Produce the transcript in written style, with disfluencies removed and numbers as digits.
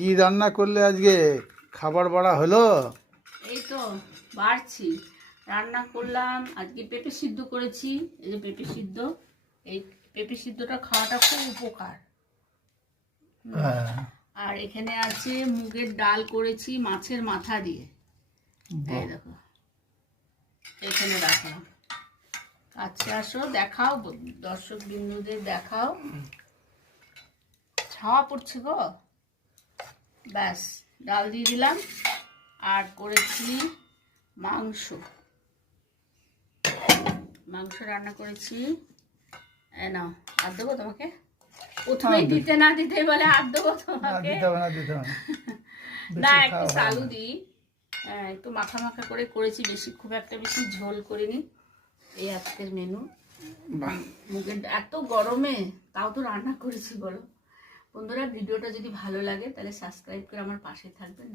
কি রান্না করলে আজকে? খাবার বাড়া হলো? এই তো বাড়ছি। রান্না করলাম আজকে পেঁপে সিদ্ধ করেছি। এই যে পেঁপে সিদ্ধ, এই পেঁপে সিদ্ধটা খাওয়াটা খুব উপকার। হ্যাঁ। আর এখানে আছে মুগের ডাল করেছি মাছের মাথা দিয়ে। এই দেখো এখানে রাখলাম। কাছে আসো, দেখাও, দর্শক বিন্দুদের দেখাও। ছাওয়া পড়ছে গো। ব্যাস, ডাল দিয়ে দিলাম। আর করেছি মাংস রান্না করেছি। নাও আর দেবো তোমাকে? প্রথমেই দিতে না দিতে বলে আর দেবো তোমাকে। না, একটু আলু দিই। একটু মাখা মাখা করে করেছি, খুব একটা বেশি ঝোল করিনি। এই আজকের মেনু। মুগের এত গরমে তাও তো রান্না করেছি বলো। বন্ধুরা, ভিডিওটা যদি ভালো লাগে তাহলে সাবস্ক্রাইব করে আমার পাশে থাকবেন।